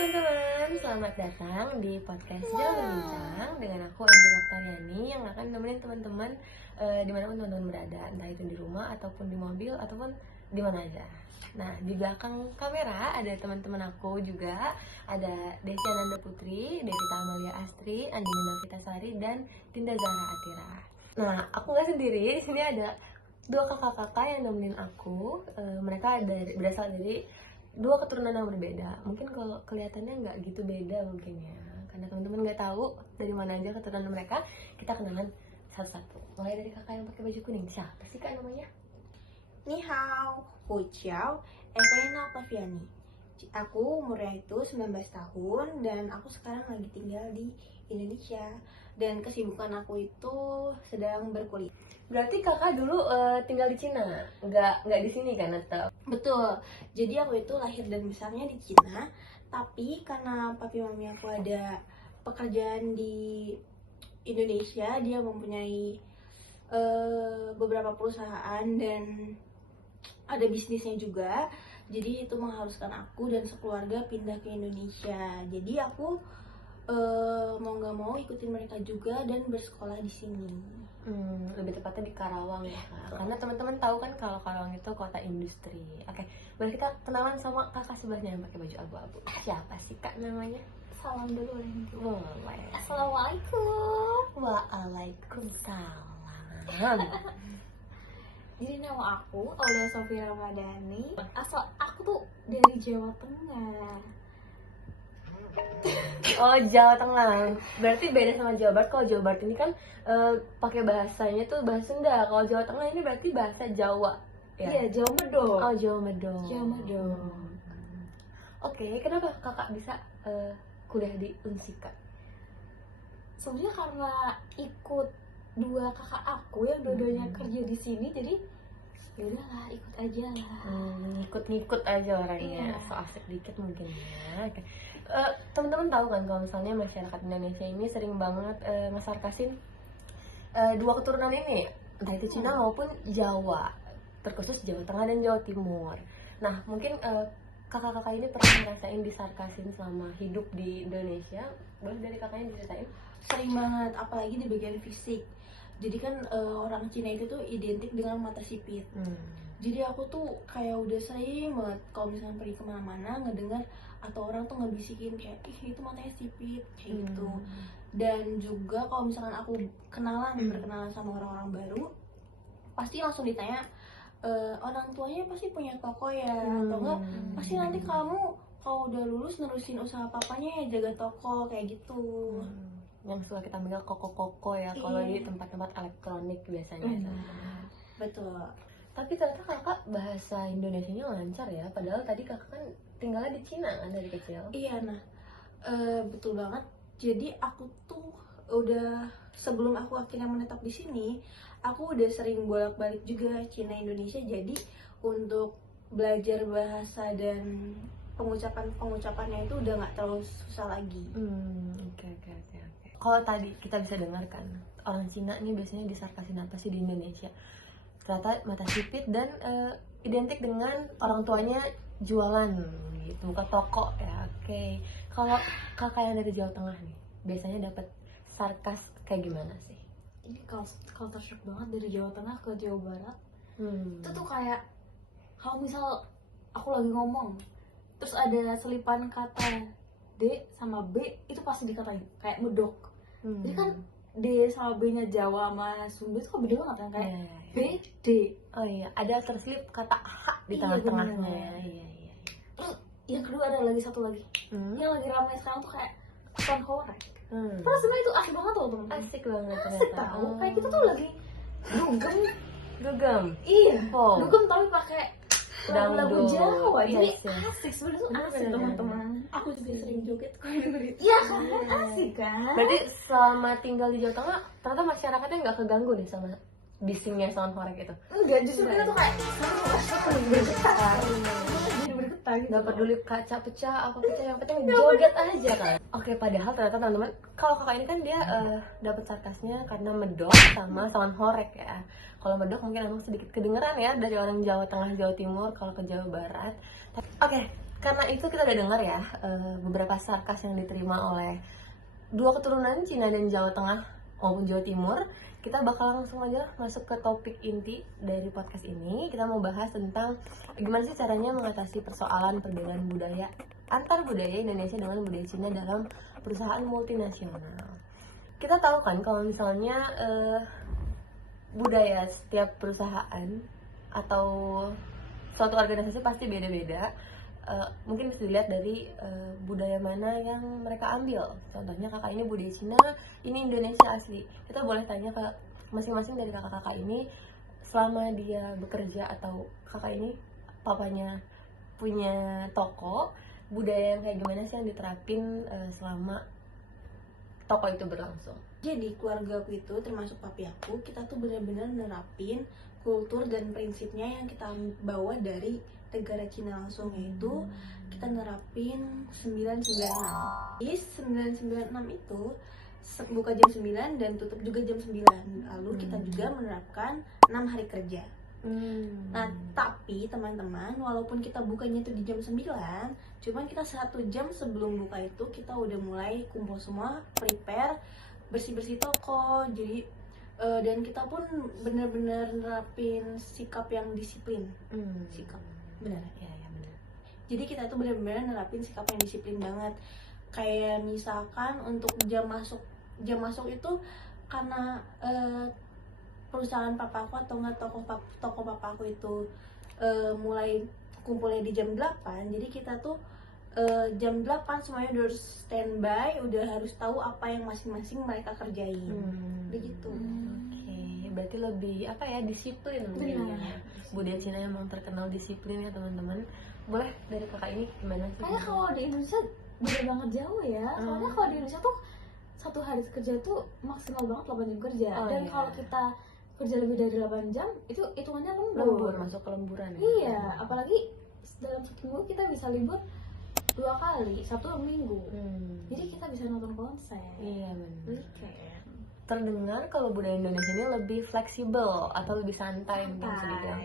teman-teman, selamat datang di podcast Jalan Berbincang dengan aku Andri Oktariani yang akan nemenin teman-teman dimanapun teman-teman berada, entah itu di rumah ataupun di mobil ataupun di mana aja. Nah, di belakang kamera ada teman-teman aku juga, ada Desi Ananda Putri, Devita Amalia Astri, Andini Novitasari, dan Tinda Zahra Atira. Nah, aku nggak sendiri, di sini ada dua kakak-kakak yang nemenin aku. Mereka berasal dari dua keturunan yang berbeda. Mungkin kalau kelihatannya nggak gitu beda mungkin ya, karena teman-teman nggak tahu dari mana aja keturunan mereka. Kita kenalan satu-satu. Mulai dari kakak yang pakai baju kuning. Siapa sih kak namanya? Ni hao, Hu Chiao, Evena Paviani. Aku umurnya itu 19 tahun dan aku sekarang lagi tinggal di Indonesia. Dan kesibukan aku itu sedang berkuliah. Berarti kakak dulu tinggal di Cina, nggak di sini kan atau? Betul, jadi aku itu lahir dan besarnya di Cina. Tapi karena papi mami aku ada pekerjaan di Indonesia, dia mempunyai beberapa perusahaan dan ada bisnisnya juga. Jadi itu mengharuskan aku dan sekeluarga pindah ke Indonesia. Jadi aku mau nggak mau ikutin mereka juga dan bersekolah di sini. Lebih tepatnya di Karawang ya kak. Karena teman-teman tahu kan kalau Karawang itu kota industri. Oke, boleh kita kenalan sama kakak sebelahnya yang pakai baju abu-abu. Siapa sih kak namanya? Salam dulu nih. Boleh. Assalamualaikum. Waalaikumsalam. Jadi nama aku Aulia Sofia Ramadhani. Asal aku tuh dari Jawa Tengah. Oh, Jawa Tengah. Berarti beda sama Jawa Barat. Kalau Jawa Barat ini kan pakai bahasanya tuh bahasa Sunda. Kalau Jawa Tengah ini berarti bahasa Jawa. Ya? Iya, Jawa Medok. Oh, Jawa Medok. Jawa Medok. Oke, kenapa kakak bisa kuliah di Unsika? Sebenarnya karena ikut dua kakak aku yang dua-duanya kerja di sini, jadi ya udahlah ikut aja lah. Ngikut-ngikut aja orangnya. Iya. So asik dikit mungkin ya. Oke. Teman-teman tahu kan kalau misalnya masyarakat Indonesia ini sering banget ngesarkasin dua keturunan ini, entah itu Cina maupun Jawa, terkhusus Jawa Tengah dan Jawa Timur. Nah, mungkin kakak-kakak ini pernah ngerasain disarkasin selama hidup di Indonesia. Boleh dari kakaknya diceritain? Sering banget, apalagi di bagian fisik. Jadi kan orang Cina itu tuh identik dengan mata sipit. Jadi aku tuh kayak udah sering banget kalau misalnya pergi kemana-mana ngedengar atau orang tuh ngebisikin kayak ih itu matanya sipit kayak gitu. Dan juga kalau misalkan aku berkenalan sama orang-orang baru, pasti langsung ditanya orang tuanya pasti punya toko ya, atau enggak pasti nanti kamu kalau udah lulus nerusin usaha papanya ya jaga toko kayak gitu. Yang suka kita panggil koko-koko ya, kalau di tempat-tempat elektronik biasanya. Betul. Tapi ternyata kakak bahasa Indonesianya lancar ya, padahal tadi kakak kan tinggalnya di Cina kan dari kecil. Iya, nah betul banget. Jadi aku tuh udah sebelum aku akhirnya menetap di sini, aku udah sering bolak-balik juga Cina Indonesia. Jadi untuk belajar bahasa dan pengucapannya itu udah nggak terlalu susah lagi. Oke. Kalau tadi kita bisa dengar kan, orang Cina ini biasanya disarkasin apa sih di Indonesia? Ternyata mata sipit dan identik dengan orang tuanya jualan gitu, buka toko ya. Oke. Kalau kakak yang dari Jawa Tengah nih, biasanya dapat sarkas kayak gimana sih? Ini culture shock banget dari Jawa Tengah ke Jawa Barat. Itu tuh kayak kalau misal aku lagi ngomong terus ada selipan kata D sama B, itu pasti dikatain kayak medok. Jadi kan D sama B nya Jawa sama Sunda itu kan beda banget kan, kayak B, D. Oh iya, ada terselip kata H di Iya, tengah-tengahnya. bener. Iya. Terus yang kedua ada lagi satu lagi yang lagi ramai sekarang tuh kayak sound horek. Terus sebenarnya itu asik banget loh teman-teman. Asik banget Asik ternyata. tahu, kayak kita tuh lagi dugem. Iya, Oh. dugem tapi pakai lagu Dangdut. Jawa. Jadi Yes. asik sebenarnya tuh asik Bener. teman-teman. Aku juga sering joget kalau dengerin. Iya kan, asik kan. Berarti selama tinggal di Jawa Tengah, ternyata masyarakatnya nggak keganggu nih sama bisingnya sound horek itu? Enggak, justru kita tuh kayak seru bergetar. Jadi bergetar gitu. Nggak peduli kaca pecah, apa pecah, yang penting joget aja kan. Oke, padahal ternyata teman-teman, kalau kakak ini kan dia dapat sarkasnya karena medok sama sound horek ya. Kalau medok mungkin emang sedikit kedengeran ya dari orang Jawa Tengah, Jawa Timur. Kalau ke Jawa Barat, oke, karena itu kita udah dengar ya beberapa sarkas yang diterima oleh dua keturunan Cina dan Jawa Tengah maupun Jawa Timur. Kita bakal langsung aja masuk ke topik inti dari podcast ini. Kita mau bahas tentang gimana sih caranya mengatasi persoalan perbedaan budaya antar budaya Indonesia dengan budaya Cina dalam perusahaan multinasional. Kita tahu kan kalau misalnya budaya setiap perusahaan atau suatu organisasi pasti beda-beda. Mungkin bisa dilihat dari budaya mana yang mereka ambil. Contohnya kakak ini budaya Cina, ini Indonesia asli. Kita boleh tanya ke masing-masing dari kakak-kakak ini selama dia bekerja atau kakak ini papanya punya toko, budaya yang kayak gimana sih yang diterapin selama toko itu berlangsung. Jadi keluarga aku itu termasuk papi aku, kita tuh benar-benar nerapin kultur dan prinsipnya yang kita bawa dari negara Cina langsung, yaitu kita nerapin 996. Di 996 itu buka jam 9 dan tutup juga jam 9. Lalu kita juga menerapkan 6 hari kerja. Nah, tapi teman-teman, walaupun kita bukanya itu di jam 9, cuman kita 1 jam sebelum buka itu kita udah mulai kumpul semua, prepare, bersih-bersih toko. Jadi dan kita pun benar-benar nerapin sikap yang disiplin. Sikap benar ya benar. Jadi kita tuh benar-benar nerapin sikap yang disiplin banget. Kayak misalkan untuk jam masuk itu karena perusahaan papaku atau enggak toko papaku itu mulai kumpulnya di jam 8. Jadi kita tuh jam 8 semuanya udah harus standby, udah harus tahu apa yang masing-masing mereka kerjain. Begitu. Oke, berarti lebih apa ya, disiplin. Budaya Cina emang terkenal disiplin ya teman-teman. Boleh dari kakak ini gimana sih? Kayaknya kalau di Indonesia beda banget jauh ya. Soalnya kalau di Indonesia tuh 1 hari kerja tuh maksimal banget 8 jam kerja. Dan kalau kita kerja lebih dari 8 jam itu hitungannya lembur, masuk ke lemburan ya. Iya, apalagi dalam 1 minggu kita bisa libur 2 kali, Sabtu dan Minggu. Jadi kita bisa nonton konser. Iya benar. Weekend. Terdengar kalau budaya Indonesia ini lebih fleksibel atau lebih santai mungkin bisa dibilang.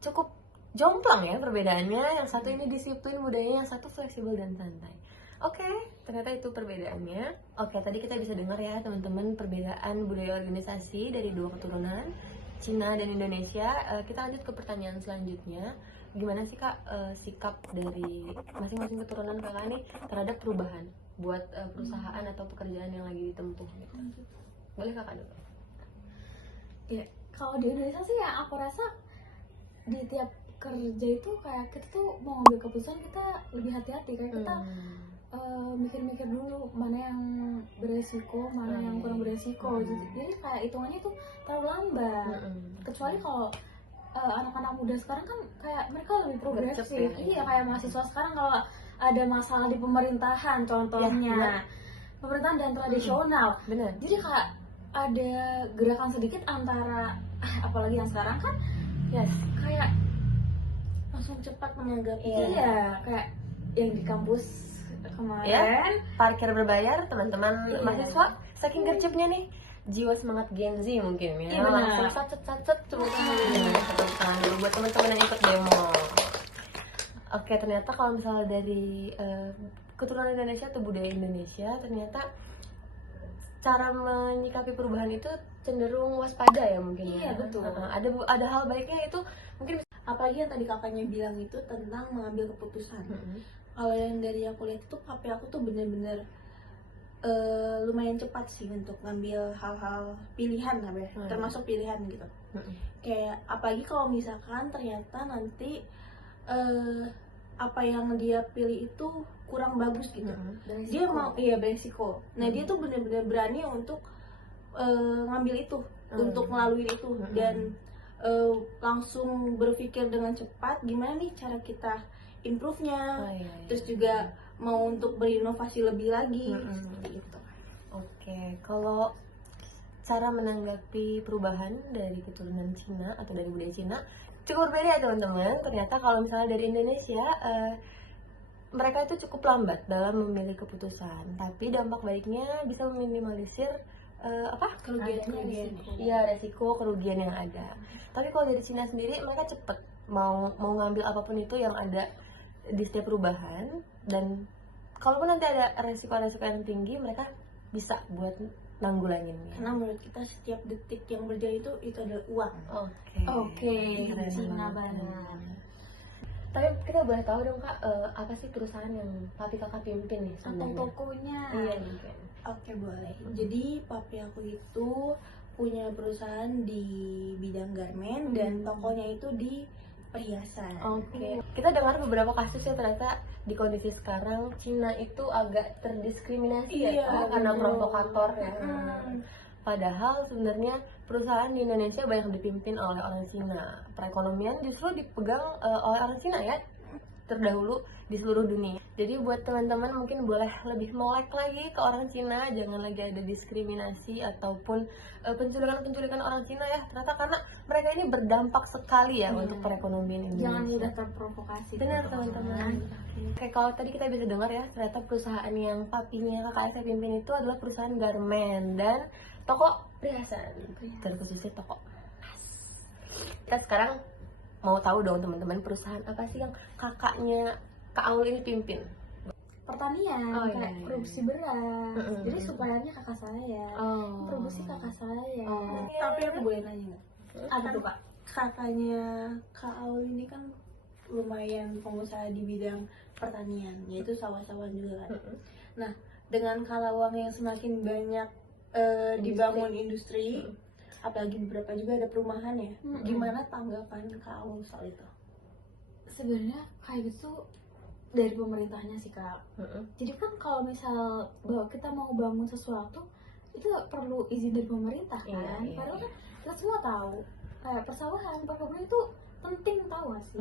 Cukup jomplang ya perbedaannya. Yang satu ini disiplin budayanya, yang satu fleksibel dan santai. Oke, ternyata itu perbedaannya. Oke, tadi kita bisa dengar ya teman-teman perbedaan budaya organisasi dari dua keturunan Cina dan Indonesia. Kita lanjut ke pertanyaan selanjutnya. Gimana sih kak sikap dari masing-masing keturunan kakak nih terhadap perubahan buat perusahaan atau pekerjaan yang lagi ditempuh gitu? Boleh kakak dulu. Ya, kalau di Indonesia sih ya aku rasa di tiap kerja itu kayak kita tuh mau ngambil keputusan kita lebih hati-hati, kayak kita mikir-mikir dulu mana yang beresiko, mana yang kurang beresiko. Jadi kayak hitungannya tuh terlalu lambat. Kecuali kalau anak-anak muda sekarang kan kayak mereka lebih progresif. Iya, kayak mahasiswa sekarang kalau ada masalah di pemerintahan contohnya, pemerintahan dan tradisional. Benar. Jadi kayak ada gerakan sedikit antara apalagi yang sekarang kan kayak Langsung cepat menanggapi. iya, kayak yang di kampus kemarin Ya, parkir berbayar teman-teman mahasiswa, saking gercepnya nih jiwa semangat Gen Z mungkin ya. Iya, benar. Langsung sacet tepuk tangan dulu buat teman-teman yang ikut demo. Oke, ternyata kalau misalnya dari keturunan Indonesia atau budaya Indonesia, ternyata cara menyikapi perubahan itu cenderung waspada ya mungkin ya. Iya, betul. Ada hal baiknya itu mungkin bisa. Apalagi yang tadi kakaknya bilang itu tentang mengambil keputusan. Kalau yang dari aku lihat itu papi aku tuh bener-bener lumayan cepat sih untuk ngambil hal-hal pilihan lah ya, termasuk pilihan gitu. Kayak apalagi kalau misalkan ternyata nanti apa yang dia pilih itu kurang bagus gitu. Dia mau beresiko. Nah, dia tuh bener-bener berani untuk ngambil itu, untuk melalui itu dan langsung berpikir dengan cepat gimana nih cara kita improve-nya. Terus juga mau untuk berinovasi lebih lagi seperti itu. Oke, kalau cara menanggapi perubahan dari keturunan Cina atau dari budaya Cina cukup berbeda ya teman-teman. Ternyata kalau misalnya dari Indonesia mereka itu cukup lambat dalam memilih keputusan, tapi dampak baiknya bisa meminimalisir resiko kerugian yang ada. Tapi kalau dari Cina sendiri mereka cepet mau ngambil apapun itu yang ada di setiap perubahan, dan kalaupun nanti ada resiko-resiko yang tinggi, mereka bisa buat nanggulanginnya. Karena menurut kita setiap detik yang berjalan itu adalah uang. Oke, Keren Cina banget. banget. Tapi kita boleh tahu dong Kak, apa sih perusahaan yang papi Kakak pimpin nih Atau sebenarnya? tokonya. Iya mungkin. Oke, boleh. Jadi papi aku itu punya perusahaan di bidang garment dan tokonya itu di perhiasan. Oke. Kita dengar beberapa kasus ya, ternyata di kondisi sekarang Cina itu agak terdiskriminasi ya Iya, Kak, karena bener. provokator ya. Mm. Padahal sebenarnya perusahaan di Indonesia banyak dipimpin oleh orang Cina. Perekonomian justru dipegang oleh orang Cina ya, terdahulu di seluruh dunia. Jadi buat teman-teman mungkin boleh lebih melek lagi ke orang Cina, jangan lagi ada diskriminasi ataupun penculikan orang Cina ya. Ternyata karena mereka ini berdampak sekali ya untuk perekonomian Indonesia. Jangan mudah terprovokasi. Benar teman-teman. Kayak kalau tadi kita bisa dengar ya, ternyata perusahaan yang papinya kakak saya pimpin itu adalah perusahaan garment dan toko perhiasan, terkhususnya toko emas. Kita sekarang mau tahu dong teman-teman, perusahaan apa sih yang kakaknya Kak Aul ini pimpin? Pertanian, Oh, iya, kayak iya. produksi beras. Jadi suppliernya kakak saya. Oh. Produksi kakak saya. Oh. Tapi aku boleh nanya nggak? Apa tuh kak? Kakaknya Kak Aul ini kan lumayan pengusaha di bidang pertanian, yaitu sawah-sawahan juga kan. Nah, dengan kalawang yang semakin banyak dibangun industri, apalagi beberapa juga ada perumahan ya. Gimana tanggapan Kak Aul soal itu? Sebenarnya kayak gitu dari pemerintahnya sih kak. Jadi kan kalau misal bahwa kita mau bangun sesuatu itu perlu izin dari pemerintah kan. Iya, iya, Padahal iya. kan kita semua tahu kayak persawahan, perkebunan itu penting, tahu gak sih?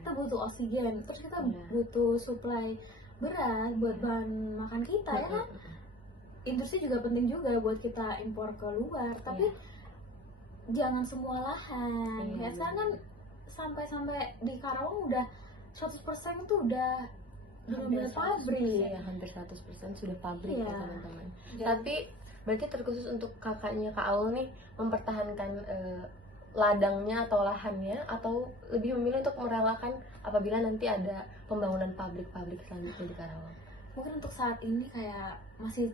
Kita butuh oksigen, terus kita Iya. butuh suplai beras buat bahan makan kita ya kan. Industri juga penting juga buat kita impor ke luar, tapi jangan semua lahan. Iya, Ya sekarang kan sampai di Karawang udah 100% tuh udah benar-benar pabrik. Ya, hampir 100% sudah pabrik Iya. ya teman-teman. Dan- Tapi berarti terkhusus untuk kakaknya Kak Aul nih mempertahankan ladangnya atau lahannya, atau lebih memilih untuk merelakan apabila nanti ada pembangunan pabrik-pabrik selanjutnya di Karawang? Mungkin untuk saat ini kayak masih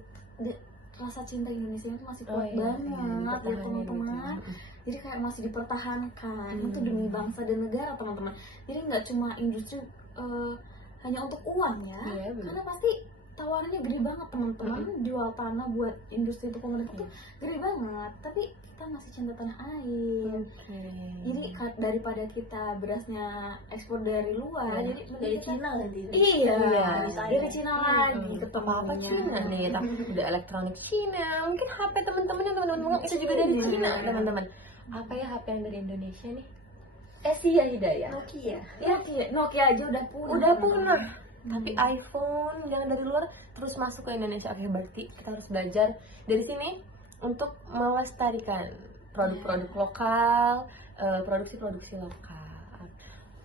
rasa cinta Indonesia itu masih kuat iya, banget iya, ya dipertahankan teman-teman. gitu. Jadi kayak masih dipertahankan itu demi bangsa dan negara teman-teman. Jadi nggak cuma industri hanya untuk uang ya, Iya, benar. karena pasti tawarannya gede banget teman-teman. Jual tanah buat industri untuk pemerintah tuh gede banget, tapi kita masih cinta tanah air. Jadi daripada kita berasnya ekspor dari luar, Iya. jadi Dari Cina nanti. Iya, Iya. dari Cina lagi Apa-apa ketemunya. Cina nih, tapi udah elektronik Cina, mungkin HP teman-teman yang teman-teman ngomong itu juga dari Cina. Cina teman-teman. Apa ya HP yang dari Indonesia nih? Asia Hidayah. Nokia. Nokia aja udah punah. Udah punah. Tapi iPhone yang dari luar terus masuk ke Indonesia. Oke, berarti kita harus belajar dari sini untuk melestarikan produk-produk lokal, produksi-produksi lokal.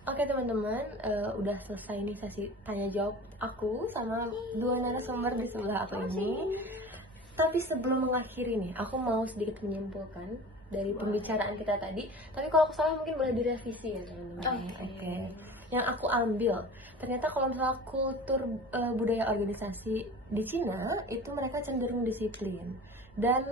Oke teman-teman, udah selesai nih sesi tanya jawab aku sama dua narasumber di sebelah aku ini. Tapi sebelum mengakhiri nih, aku mau sedikit menyimpulkan dari pembicaraan kita tadi. Tapi kalau aku salah mungkin boleh direvisi ya teman-teman. Oke. Yang aku ambil, ternyata kalau misalnya kultur budaya organisasi di Cina itu mereka cenderung disiplin dan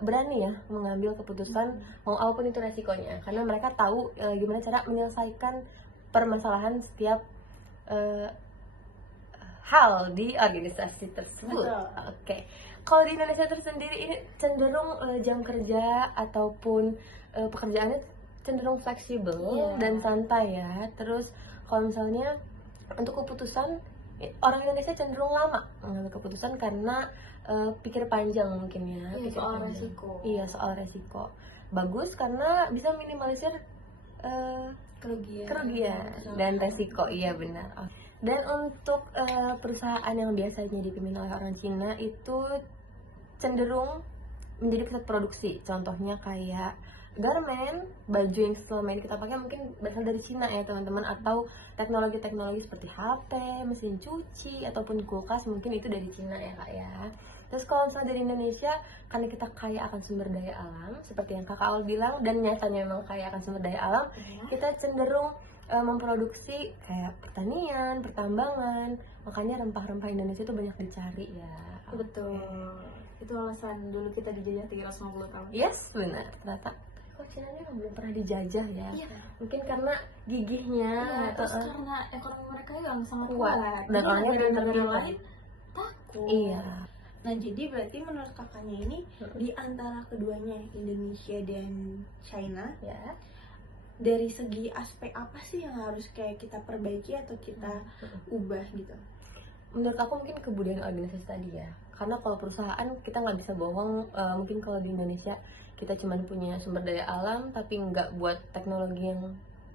berani ya mengambil keputusan mau apapun itu resikonya, karena mereka tahu gimana cara menyelesaikan permasalahan setiap hal di organisasi tersebut. Betul. Oke. Kalau di Indonesia tersendiri ini cenderung jam kerja ataupun pekerjaannya cenderung fleksibel dan santai ya. Terus kalau misalnya untuk keputusan, orang Indonesia cenderung lama mengambil keputusan karena pikir panjang mungkin ya. Iya, Pikir soal panjang. resiko. Iya, soal resiko. Bagus karena bisa minimalisir kerugian dan resiko. Iya benar. Dan untuk perusahaan yang biasanya dipimpin oleh orang Cina itu cenderung menjadi pusat produksi. Contohnya kayak garment, baju yang selama ini kita pakai mungkin berasal dari Cina ya teman-teman, atau teknologi-teknologi seperti HP, mesin cuci ataupun kulkas mungkin itu dari Cina ya kak ya. Terus kalau misalnya dari Indonesia, karena kita kaya akan sumber daya alam seperti yang kakak Aul bilang, dan nyatanya memang kaya akan sumber daya alam, kita cenderung memproduksi kayak pertanian, pertambangan, makanya rempah-rempah Indonesia itu banyak dicari ya. Betul. Itu alasan dulu kita dijajah 350 tahun. Yes, benar. Ternyata kok Cina ini belum pernah dijajah ya. Iya. Mungkin karena gigihnya, Terus karena ekonomi mereka yang sangat kuat. kuat. Dan Jadi orangnya negara-negara pintar-pintar. lain takut. Iya. Nah, jadi berarti menurut kakaknya ini di antara keduanya, Indonesia dan China, Ya. dari segi aspek apa sih yang harus kayak kita perbaiki atau kita ubah gitu? Menurut aku mungkin kebudayaan organisasi tadi ya. Karena kalau perusahaan kita nggak bisa bohong, mungkin kalau di Indonesia kita cuma punya sumber daya alam tapi nggak buat teknologi yang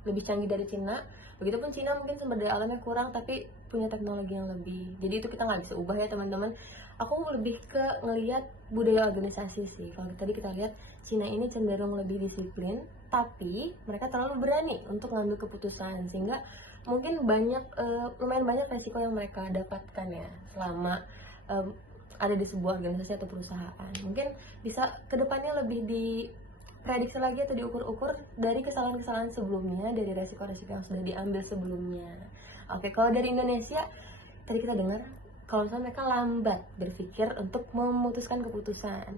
lebih canggih dari Cina. Begitupun Cina mungkin sumber daya alamnya kurang tapi punya teknologi yang lebih. Jadi itu kita nggak bisa ubah ya teman-teman. Aku lebih ke ngelihat budaya organisasi sih. Kalau tadi kita lihat Cina ini cenderung lebih disiplin, tapi mereka terlalu berani untuk ngambil keputusan sehingga mungkin lumayan banyak resiko yang mereka dapatkan ya selama ada di sebuah organisasi atau perusahaan. Mungkin bisa kedepannya lebih diprediksi lagi atau diukur-ukur dari kesalahan-kesalahan sebelumnya, dari resiko-resiko yang sudah diambil sebelumnya. Oke, kalau dari Indonesia tadi kita dengar kalau misalnya mereka lambat berpikir untuk memutuskan keputusan,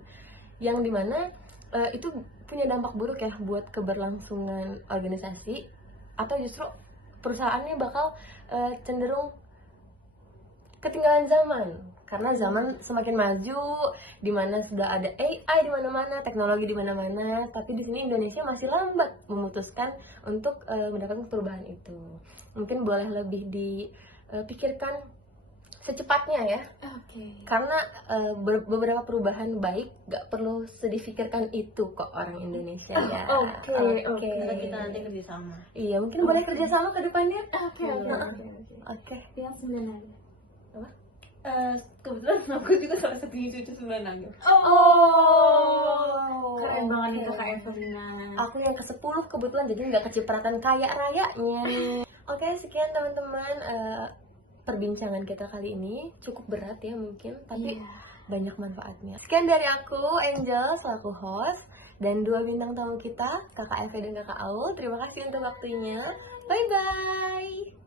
yang dimana itu punya dampak buruk ya buat keberlangsungan organisasi, atau justru perusahaannya bakal cenderung ketinggalan zaman karena zaman semakin maju, di mana sudah ada AI di mana-mana, teknologi di mana-mana, tapi di sini Indonesia masih lambat memutuskan untuk mendapatkan perubahan itu. Mungkin boleh lebih dipikirkan secepatnya ya, karena beberapa perubahan baik gak perlu sedipikirkan itu kok orang Indonesia ya. Oke. Karena kita nanti kerjasama. Iya, mungkin boleh kerjasama ke depannya. Oke. Yang 9 aja. Kebetulan aku juga salah satu cucu 9 aja. Keren banget nih Kak Evelina. Aku yang ke-10 kebetulan, jadi nggak kecipratan kaya rayanya. Oke, sekian teman-teman perbincangan kita kali ini. Cukup berat ya mungkin, tapi banyak manfaatnya. Sekian dari aku, Angel, selaku host, dan 2 bintang tamu kita, Kakak Eve dan Kakak Aul. Terima kasih untuk waktunya. Bye-bye.